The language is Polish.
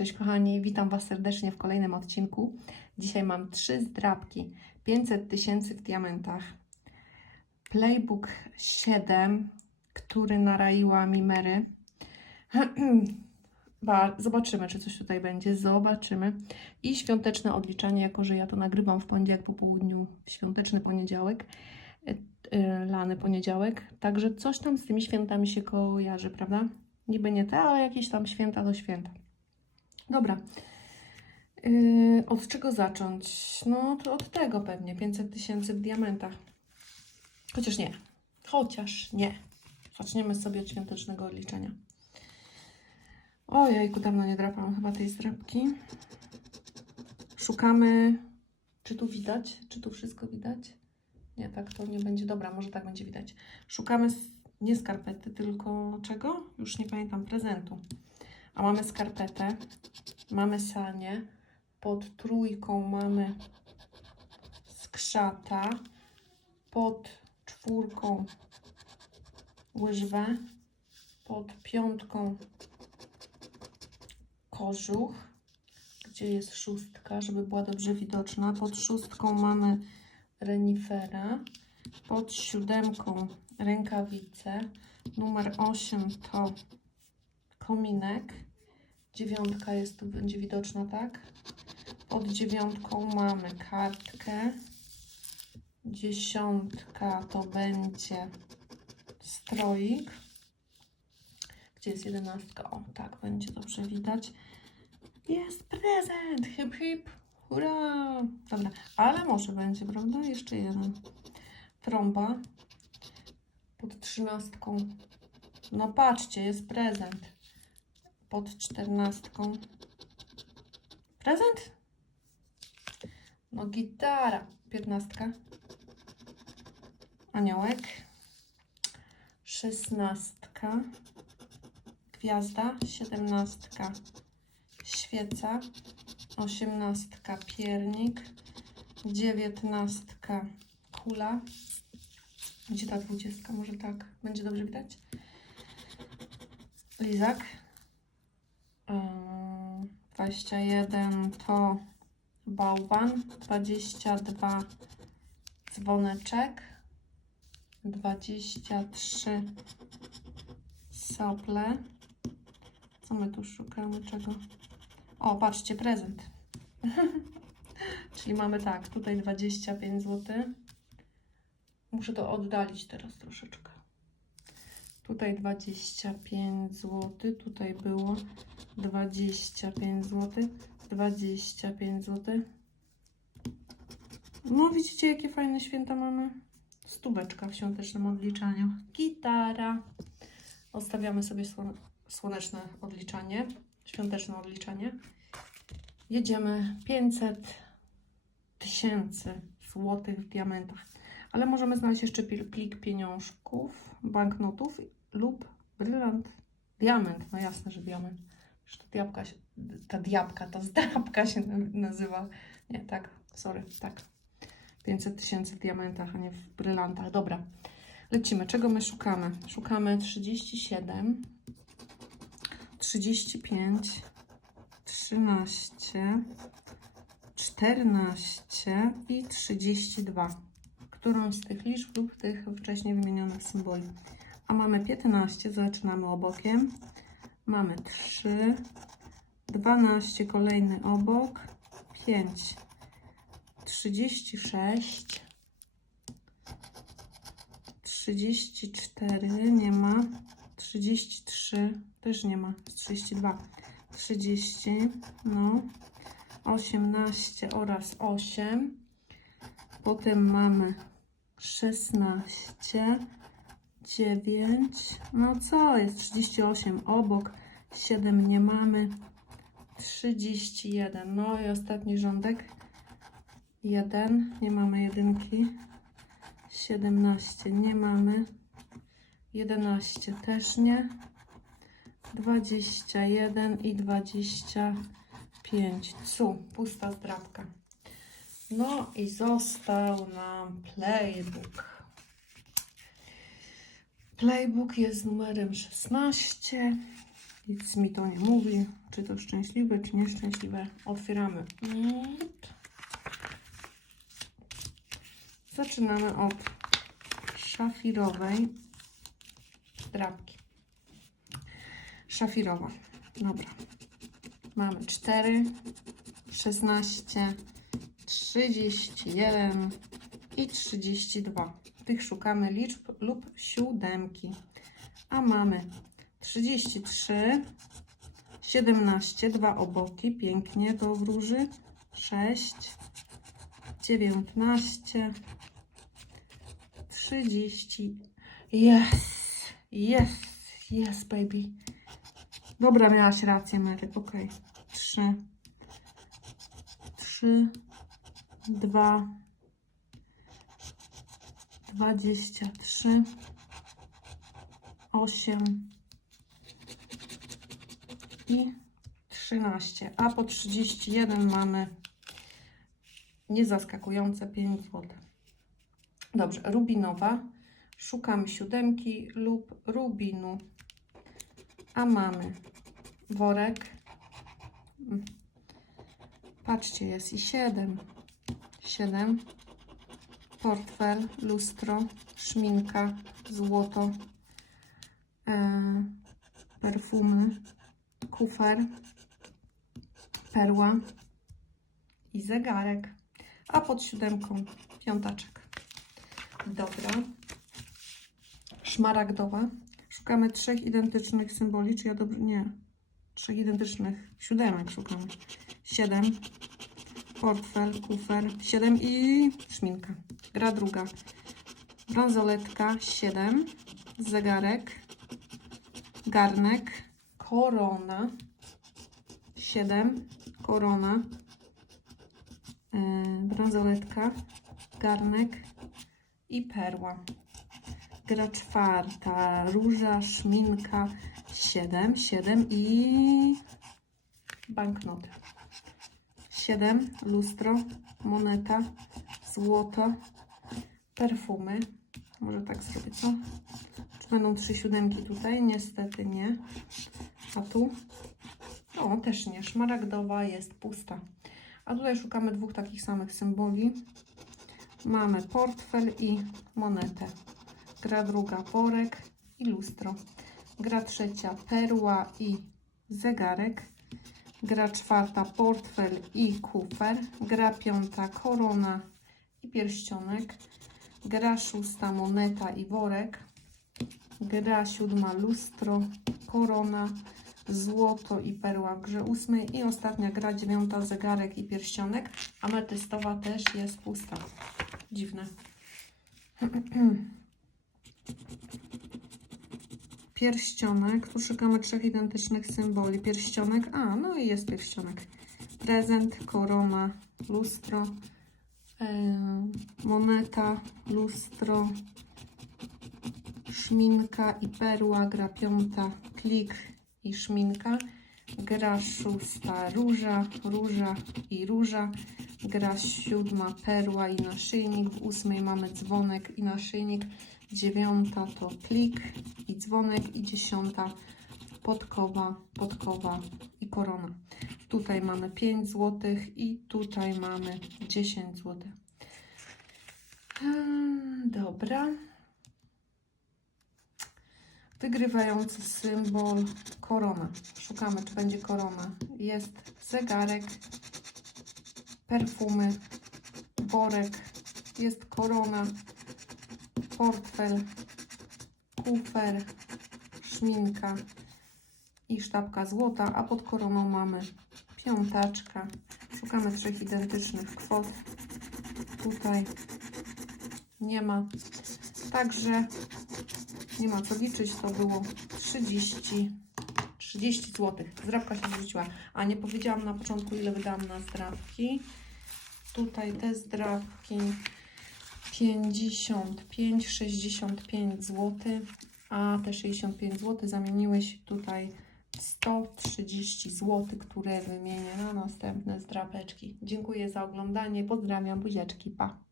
Cześć kochani, witam Was serdecznie w kolejnym odcinku. Dzisiaj mam trzy zdrabki, 500 tysięcy w diamentach. Playbook 7, który naraiła mi Mary. Ba- Zobaczymy, czy coś tutaj będzie. Zobaczymy. I świąteczne odliczanie, jako że ja to nagrywam w poniedziałek po południu, świąteczny poniedziałek, e, e, lany poniedziałek. Także coś tam z tymi świętami się kojarzy, prawda? Niby nie te, ale jakieś tam święta do święta. Dobra. Yy, od czego zacząć? No to od tego pewnie. 500 tysięcy w diamentach. Chociaż nie. Chociaż nie. Zaczniemy sobie od świątecznego odliczenia. Ojejku, dawno nie drapałam chyba tej zdrabki. Szukamy... Czy tu widać? Czy tu wszystko widać? Nie, tak to nie będzie. Dobra, może tak będzie widać. Szukamy nie skarpety, tylko czego? Już nie pamiętam, prezentu. A mamy skarpetę, mamy sanie, pod trójką mamy skrzata, pod czwórką łyżwę, pod piątką kożuch, gdzie jest szóstka, żeby była dobrze widoczna. Pod szóstką mamy renifera, pod siódemką rękawice, numer 8 to kominek. Dziewiątka jest tu, będzie widoczna, tak? Pod dziewiątką mamy kartkę. Dziesiątka to będzie stroik. Gdzie jest jedenastka? O, tak, będzie dobrze widać. Jest prezent! Hip, hip! Hurra! Dobra, ale może będzie, prawda? Jeszcze jeden. Trąba. Pod trzynastką. No patrzcie, jest prezent pod czternastką. Prezent? No gitara. Piętnastka. Aniołek. Szesnastka. Gwiazda. Siedemnastka. Świeca. Osiemnastka. Piernik. Dziewiętnastka. Kula. Gdzie ta dwudziestka? Może tak. Będzie dobrze widać? Lizak. Ym, 21 to bałwan. 22 dzwoneczek. 23 sople. Co my tu szukamy? Czego? O, patrzcie, prezent. Czyli mamy tak, tutaj 25 zł. Muszę to oddalić teraz troszeczkę. Tutaj 25 zł, tutaj było 25 zł, 25 zł. No widzicie jakie fajne święta mamy? Stóweczka w świątecznym odliczaniu. Gitara. Odstawiamy sobie słone- słoneczne odliczanie, świąteczne odliczanie. Jedziemy 500 tysięcy złotych w diamentach. Ale możemy znaleźć jeszcze plik pieniążków, banknotów lub brylant. Diament, no jasne, że diament. Ta diabka, się, ta diabka, ta zdrabka się na- nazywa. Nie, tak, sorry, tak. 500 tysięcy w diamentach, a nie w brylantach. Dobra, lecimy. Czego my szukamy? Szukamy 37, 35, 13, 14 i 32 którąś z tych liczb lub tych wcześniej wymienionych symboli. A mamy 15, zaczynamy obokiem. Mamy 3, 12, kolejny obok, 5, 36, 34, nie ma, 33, też nie ma, jest 32, 30, no, 18 oraz 8. Potem mamy 16, 9, no co jest 38 obok, 7 nie mamy, 31, no i ostatni rządek, 1, nie mamy jedynki, 17 nie mamy, 11 też nie, 21 i 25, cu, pusta zdrabka. No i został nam playbook. Playbook jest numerem 16. Nic mi to nie mówi, czy to szczęśliwe, czy nieszczęśliwe. Otwieramy. Zaczynamy od szafirowej drapki. Szafirowa. Dobra. Mamy 4, 16, 31 i 32. Tych szukamy liczb lub siódemki. A mamy 33, 17, dwa oboki, pięknie to wróży. 6, 19, 30. Yes, yes, yes, baby. Dobra, miałaś rację, Mary. Ok. 3, 3, 2, 23, 8 i 13. A po 31 mamy niezaskakujące 5 zł. Dobrze, rubinowa. Szukamy siódemki lub rubinu. A mamy worek. Patrzcie, jest i 7. 7. Portfel, lustro, szminka, złoto, e, perfumy, kufer, perła i zegarek. A pod siódemką piątaczek. Dobra. Szmaragdowa. Szukamy trzech identycznych symboli. Czy ja dobrze? Nie. Trzech identycznych siódemek szukamy. Siedem. Portfel, kufer. Siedem i szminka. Gra druga. Bransoletka. Siedem. Zegarek. Garnek. Korona. Siedem. Korona. Yy, bransoletka. Garnek i perła. Gra czwarta, róża, szminka, 7, 7 i banknoty. 7, lustro, moneta, złoto, perfumy. Może tak zrobię, co? Czy będą trzy siódemki tutaj? Niestety nie. A tu? O, też nie. Szmaragdowa jest pusta. A tutaj szukamy dwóch takich samych symboli. Mamy portfel i monetę. Gra druga worek i lustro. Gra trzecia perła i zegarek. Gra czwarta portfel i kufer. Gra piąta korona i pierścionek. Gra szósta moneta i worek. Gra siódma lustro, korona, złoto i perła w grze ósmej. I ostatnia gra dziewiąta zegarek i pierścionek. Ametystowa też jest pusta. Dziwne. Pierścionek. Tu szukamy trzech identycznych symboli. Pierścionek. A, no i jest pierścionek. Prezent, korona, lustro, moneta, lustro, szminka i perła. Gra piąta, klik i szminka. Gra szósta, róża, róża i róża. Gra siódma, perła i naszyjnik. W ósmej mamy dzwonek i naszyjnik. Dziewiąta to klik i dzwonek. I dziesiąta podkowa, podkowa i korona. Tutaj mamy 5 zł i tutaj mamy 10 zł. Hmm, Dobra. Wygrywający symbol korona. Szukamy, czy będzie korona. Jest zegarek, perfumy, worek, jest korona, portfel, kufer, szminka i sztabka złota, a pod koroną mamy piątaczka. Szukamy trzech identycznych kwot. Tutaj nie ma. Także nie ma co liczyć, to było 30, 30 zł. Zdrabka się zwróciła. A nie powiedziałam na początku, ile wydałam na zdrabki. Tutaj te zdrabki 55, 65 zł, a te 65 zł zamieniły się tutaj 130 zł, które wymienię na następne zdrabeczki. Dziękuję za oglądanie. Pozdrawiam, buziaczki, pa!